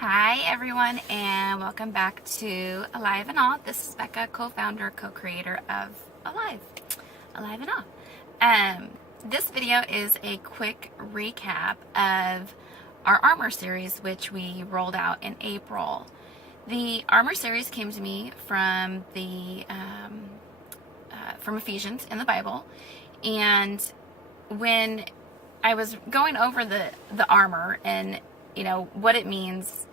Hi everyone, and welcome back to Alive and All. This is Becca, co-founder, co-creator of Alive and All. This video is a quick recap of our Armor series, which we rolled out in April. The Armor series came to me from from Ephesians in the Bible, and when I was going over the armor and what it means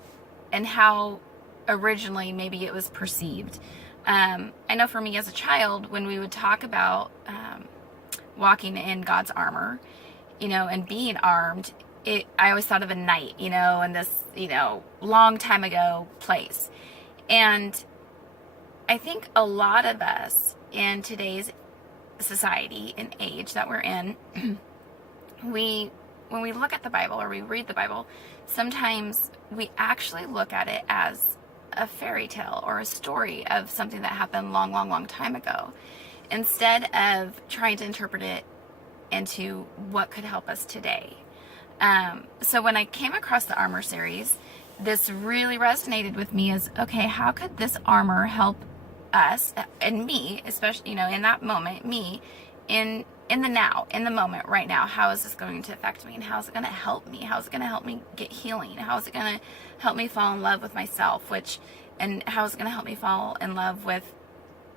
and how originally maybe it was perceived. I know for me as a child, when we would talk about walking in God's armor, and being armed, I always thought of a knight, in this, long time ago place. And I think a lot of us in today's society and age that we're in, when we look at the Bible or we read the Bible, sometimes we actually look at it as a fairy tale or a story of something that happened long time ago, instead of trying to interpret it into what could help us today. So when I came across the Armor series, this really resonated with me as, okay, how could this armor help us and me, especially, in that moment, me, in the now, in the moment right now? How is this going to affect me, and how is it going to help me? How is it going to help me get healing? How is it going to help me fall in love with myself, and how is it going to help me fall in love with,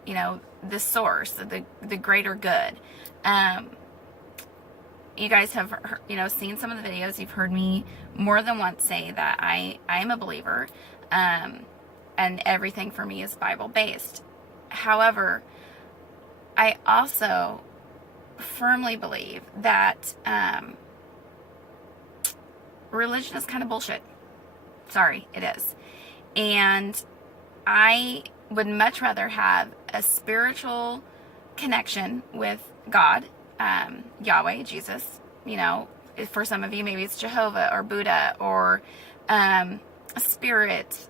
the source, the greater good? You guys have, seen some of the videos. You've heard me more than once say that I am a believer, and everything for me is Bible based. However, I also firmly believe that religion is kind of bullshit. Sorry, it is. And I would much rather have a spiritual connection with God, Yahweh, Jesus. For some of you, maybe it's Jehovah or Buddha or spirit,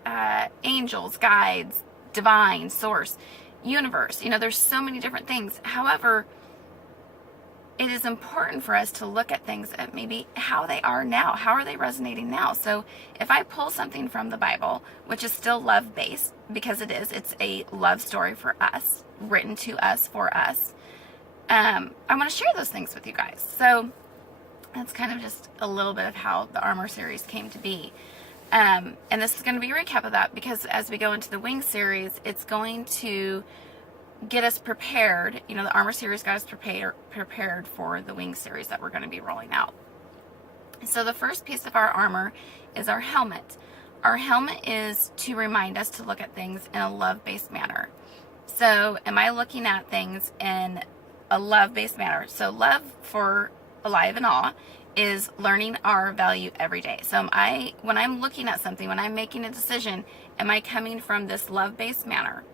angels, guides, divine, source, universe. There's so many different things. However, it is important for us to look at things at maybe how they are now. How are they resonating now? So if I pull something from the Bible, which is still love-based, because it's a love story for us, written to us, for us, I want to share those things with you guys. So that's kind of just a little bit of how the Armor series came to be. And this is going to be a recap of that, because as we go into the Wings series, it's going to get us prepared. The Armor series got us prepared for the Wings series that we're going to be rolling out. So the first piece of our armor is our helmet. Our helmet is to remind us to look at things in a love-based manner. So am I looking at things in a love-based manner? So love for Alive and Awe is learning our value every day. So when I'm looking at something, when I'm making a decision, am I coming from this love-based manner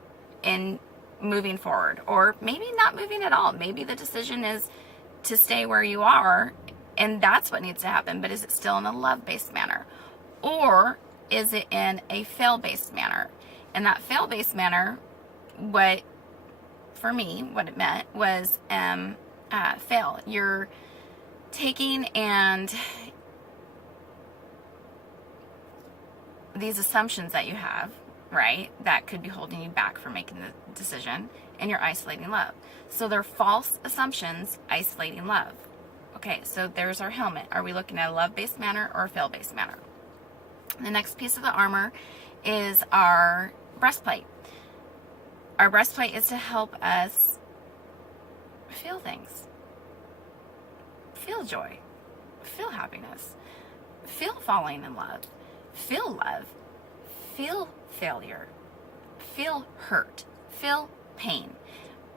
in moving forward? Or maybe not moving at all. Maybe the decision is to stay where you are, and that's what needs to happen. But is it still in a love-based manner? Or is it in a fail-based manner? And that fail-based manner, for me, what it meant was fail. You're taking and these assumptions that you have, right, that could be holding you back from making the decision, and you're isolating love. So they're false assumptions isolating love. Okay, so there's our helmet. Are we looking at a love-based manner or a fail-based manner? The next piece of the armor is our breastplate. Our breastplate is to help us feel things. Feel joy. Feel happiness. Feel falling in love. Feel love. Feel failure. Feel hurt. Feel pain.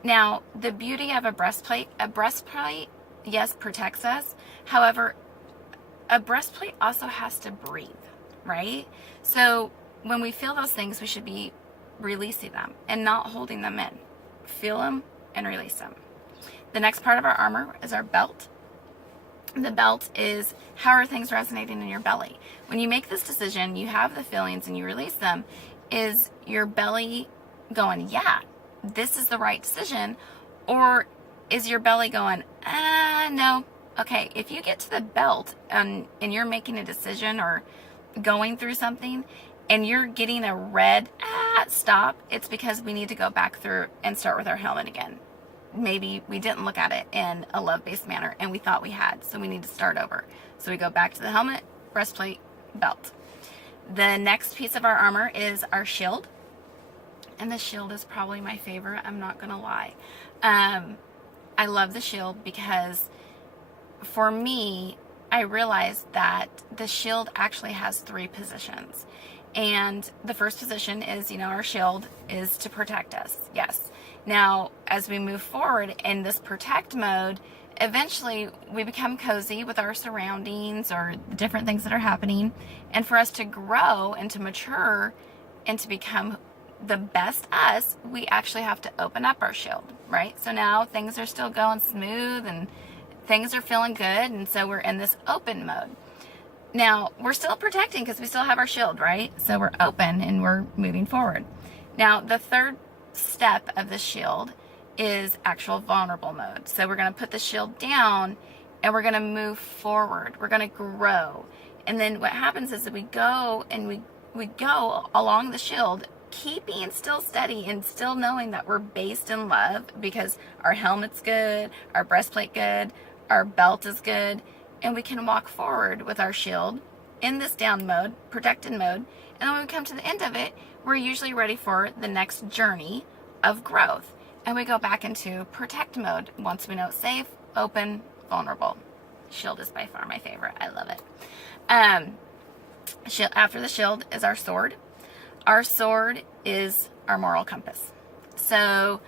Now, the beauty of a breastplate, yes, protects us. However, a breastplate also has to breathe, right? So when we feel those things, we should be releasing them and not holding them in. Feel them and release them. The next part of our armor is our belt. The belt is how are things resonating in your belly. When you make this decision, you have the feelings and you release them. Is your belly going, yeah, this is the right decision? Or is your belly going, no? Okay, if you get to the belt and you're making a decision, or going through something and you're getting a red stop, it's because we need to go back through and start with our helmet again. Maybe we didn't look at it in a love-based manner and we thought we had, so we need to start over. So we go back to the helmet, breastplate, belt. The next piece of our armor is our shield. And the shield is probably my favorite, I'm not gonna lie. I love the shield because for me, I realized that the shield actually has 3 positions. And the first position is, our shield is to protect us. Yes. Now, as we move forward in this protect mode, eventually we become cozy with our surroundings or different things that are happening. And for us to grow and to mature and to become the best us, we actually have to open up our shield, right? So now things are still going smooth and things are feeling good, and so we're in this open mode. Now, we're still protecting because we still have our shield, right? So we're open and we're moving forward. Now, the third step of the shield is actual vulnerable mode. So we're going to put the shield down and we're going to move forward. We're going to grow. And then what happens is that we go and we go along the shield, keeping still steady and still knowing that we're based in love because our helmet's good, our breastplate good, our belt is good, and we can walk forward with our shield in this down mode, protected mode, and then when we come to the end of it, we're usually ready for the next journey of growth. And we go back into protect mode once we know it's safe, open, vulnerable. Shield is by far my favorite. I love it. After the shield is our sword. Our sword is our moral compass. So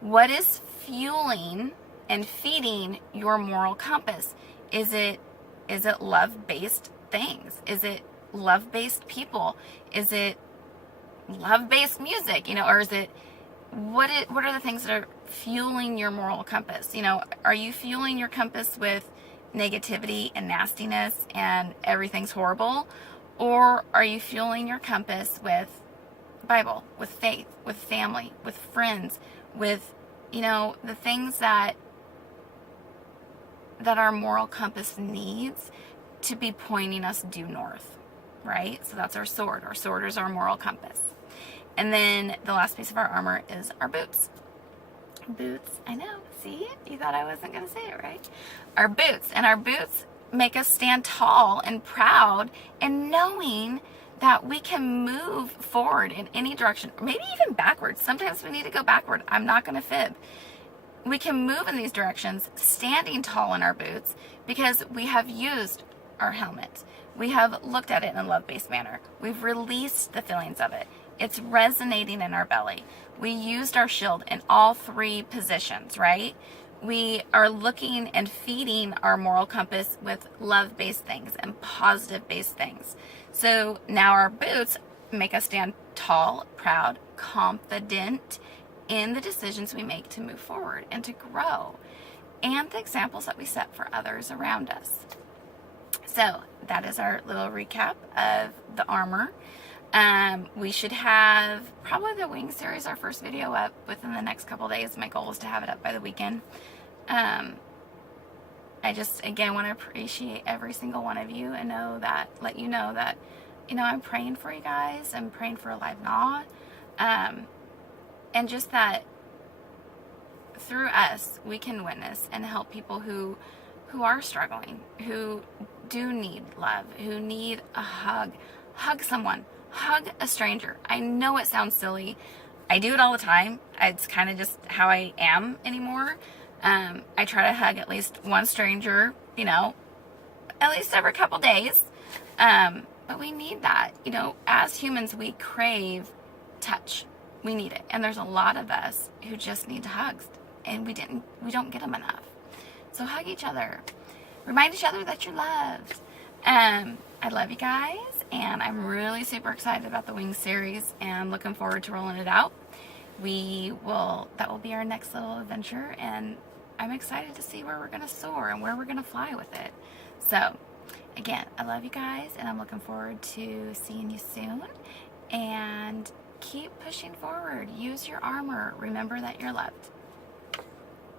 what is fueling and feeding your moral compass? Is it love-based things? Is it love-based people? Is it love-based music? Or is it what are the things that are fueling your moral compass? Are you fueling your compass with negativity and nastiness and everything's horrible? Or are you fueling your compass with Bible, with faith, with family, with friends, with, the things that our moral compass needs to be pointing us due north, right? So that's our sword. Our sword is our moral compass. And then the last piece of our armor is our boots. Boots, I know, see? You thought I wasn't going to say it, right? Our boots. And our boots make us stand tall and proud and knowing that we can move forward in any direction, maybe even backwards. Sometimes we need to go backward. I'm not going to fib. We can move in these directions standing tall in our boots because we have used our helmet. We have looked at it in a love-based manner. We've released the feelings of it. It's resonating in our belly. We used our shield in all 3 positions, right? We are looking and feeding our moral compass with love-based things and positive-based things. So now our boots make us stand tall, proud, confident in the decisions we make to move forward and to grow, and the examples that we set for others around us. So that is our little recap of the armor. We should have probably the wing series, our first video, up within the next couple days. My goal is to have it up by the weekend. I just, again, want to appreciate every single one of you and let you know that, I'm praying for you guys. I'm praying for Alive Nah. And just that through us, we can witness and help people who are struggling, who do need love, who need a hug. Hug someone. Hug a stranger. I know it sounds silly. I do it all the time. It's kind of just how I am anymore. I try to hug at least one stranger, at least every couple days. But we need that. As humans, we crave touch. We need it. And there's a lot of us who just need hugs, and we don't get them enough. So hug each other. Remind each other that you're loved. I love you guys, and I'm really super excited about the Wings series and looking forward to rolling it out. That will be our next little adventure, and I'm excited to see where we're going to soar and where we're going to fly with it. So, again, I love you guys, and I'm looking forward to seeing you soon. And keep pushing forward. Use your armor. Remember that you're loved.